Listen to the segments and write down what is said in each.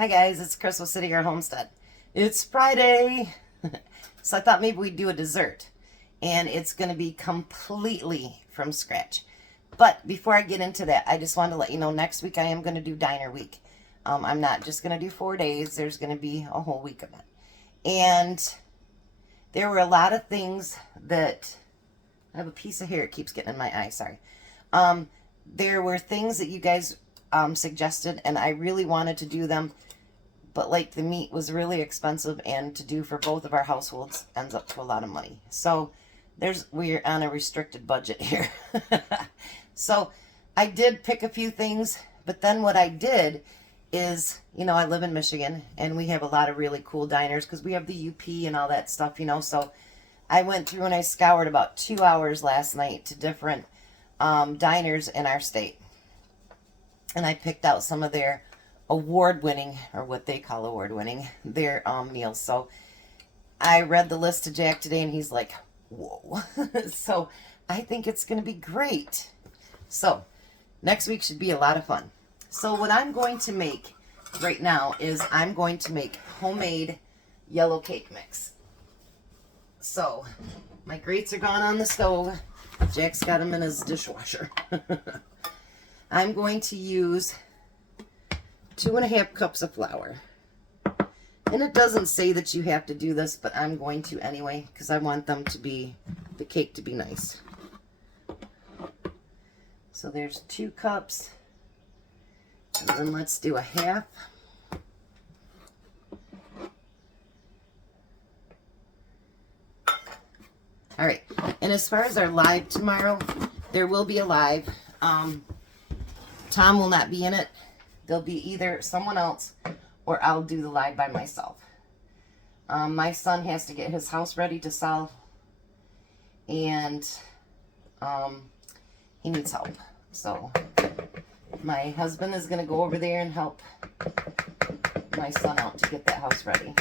Hi guys, it's Chris with Citygirlhomestead. It's Friday, so I thought maybe we'd do a dessert, and it's going to be completely from scratch. But before I get into that, I just wanted to let you know next week I am going to do diner week. I'm not just going to do 4 days, there's going to be a whole week of it. And there were a lot of things that, I have a piece of hair, it keeps getting in my eye, sorry. There were things that you guys suggested, and I really wanted to do them, but like the meat was really expensive, and to do for both of our households ends up to a lot of money. So we're on a restricted budget here. So I did pick a few things, but then what I did is, you know, I live in Michigan and we have a lot of really cool diners because we have the UP and all that stuff, you know. So I went through and I scoured about 2 hours last night to different diners in our state. And I picked out some of their award-winning, or what they call award-winning, their meals. So I read the list to Jack today, and he's like, whoa. So I think it's going to be great. So next week should be a lot of fun. So what I'm going to make right now is I'm going to make homemade yellow cake mix. So my grates are gone on the stove. Jack's got them in his dishwasher. I'm going to use 2.5 cups of flour. And it doesn't say that you have to do this, but I'm going to anyway, because I want the cake to be nice. So there's 2 cups. And then let's do a half. All right. And as far as our live tomorrow, there will be a live. Tom will not be in it. There'll be either someone else or I'll do the live by myself. My son has to get his house ready to sell, and he needs help. So my husband is going to go over there and help my son out to get that house ready.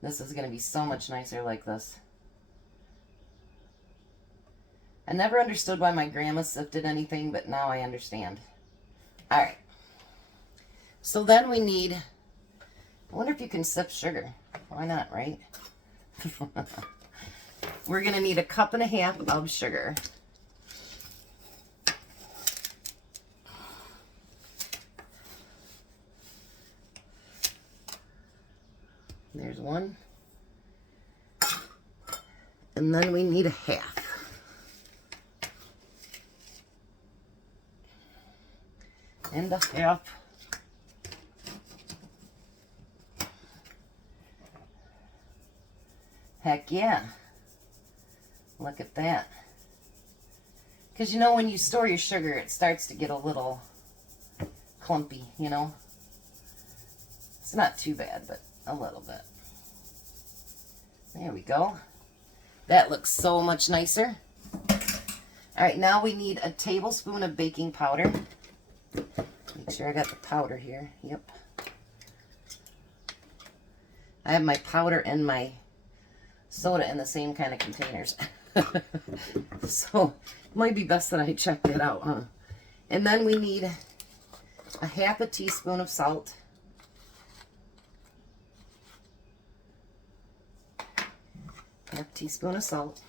This is going to be so much nicer like this. I never understood why my grandma sifted anything, but now I understand. All right. So then we need, I wonder if you can sift sugar. Why not, right? We're going to need 1.5 cups of sugar. There's 1. And then we need 1/2. And 1/2. Heck yeah. Look at that. Because you know when you store your sugar, it starts to get a little clumpy, you know. It's not too bad, but a little bit. There we go. That looks so much nicer. All right, now we need a tablespoon of baking powder. Make sure I got the powder here. Yep. I have my powder and my soda in the same kind of containers. So it might be best that I check that out, huh? And then we need 1/2 teaspoon of salt. Half teaspoon of salt.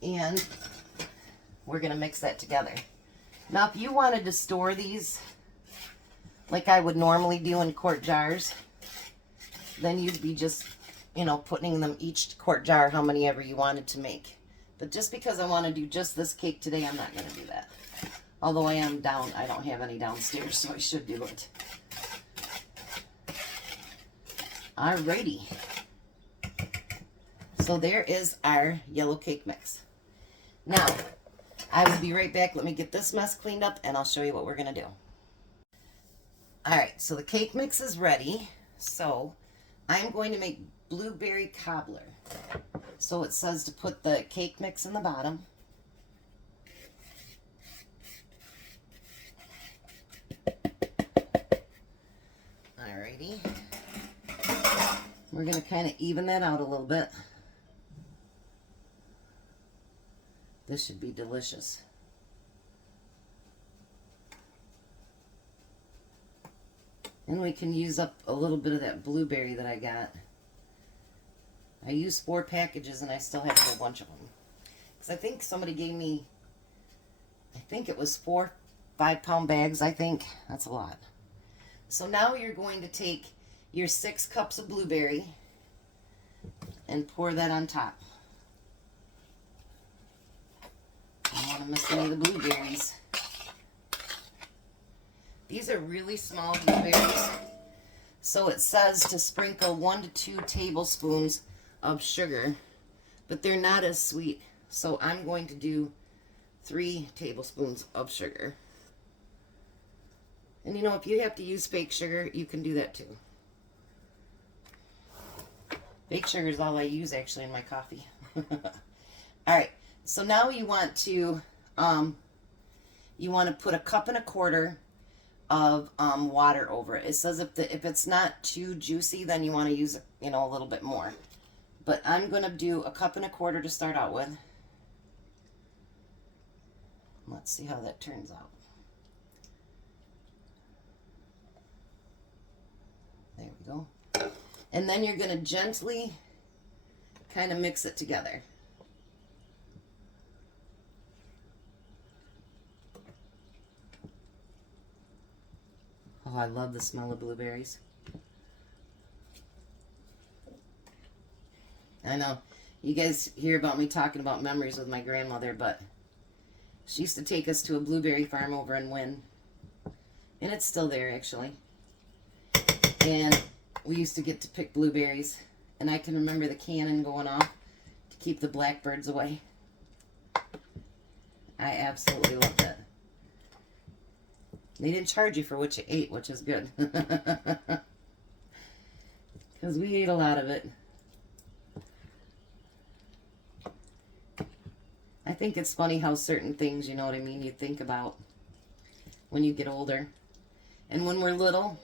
And we're going to mix that together. Now, if you wanted to store these like I would normally do in quart jars, then you'd be just, you know, putting them each quart jar how many ever you wanted to make. But just because I want to do just this cake today, I'm not going to do that. Although I am down, I don't have any downstairs, so I should do it. Alrighty. So there is our yellow cake mix. Now, I will be right back. Let me get this mess cleaned up, and I'll show you what we're going to do. Alright, so the cake mix is ready. So I'm going to make blueberry cobbler. So it says to put the cake mix in the bottom. Alrighty. We're going to kind of even that out a little bit. This should be delicious. And we can use up a little bit of that blueberry that I got. I used 4 packages and I still have a whole bunch of them. Because I think somebody gave me, I think it was 4 5-pound bags, I think. That's a lot. So now you're going to take your 6 cups of blueberry and pour that on top. I don't want to miss any of the blueberries. These are really small blueberries. So it says to sprinkle 1 to 2 tablespoons of sugar, but they're not as sweet. So I'm going to do 3 tablespoons of sugar. And you know, if you have to use fake sugar, you can do that too. Fake sugar is all I use actually in my coffee. Alright, so now you want to put a cup and a quarter of water over it. It says if it's not too juicy, then you want to use, you know, a little bit more. But I'm going to do a cup and a quarter to start out with. Let's see how that turns out. There we go. And then you're going to gently kind of mix it together. Oh, I love the smell of blueberries. I know you guys hear about me talking about memories with my grandmother, but she used to take us to a blueberry farm over in Wynn. And it's still there, actually. And we used to get to pick blueberries. And I can remember the cannon going off to keep the blackbirds away. I absolutely loved it. They didn't charge you for what you ate, which is good. Because we ate a lot of it. I think it's funny how certain things, you know what I mean, you think about when you get older. And when we're little,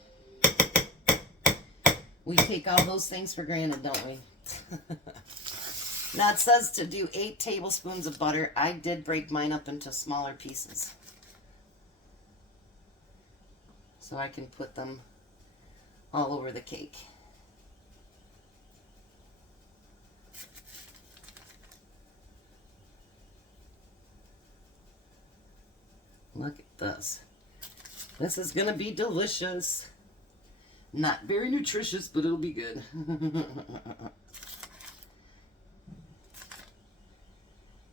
we take all those things for granted, don't we? Now it says to do 8 tablespoons of butter. I did break mine up into smaller pieces, so I can put them all over the cake. Look at this. This is going to be delicious. Not very nutritious, but it'll be good.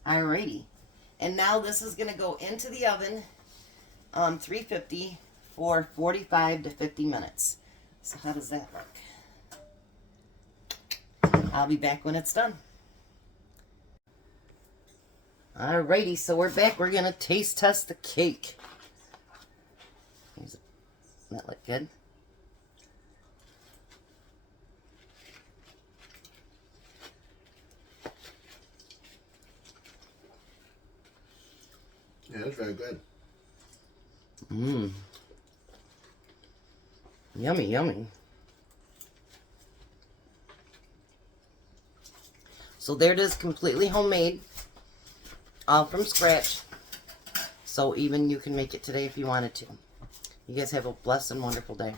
Alrighty. And now this is going to go into the oven on 350 for 45 to 50 minutes. So how does that look? I'll be back when it's done. Alrighty, so we're back. We're going to taste test the cake. Does that look good? Yeah, that's very good. Mmm. Yummy, yummy. So there it is, completely homemade. All from scratch. So even you can make it today if you wanted to. You guys have a blessed and wonderful day.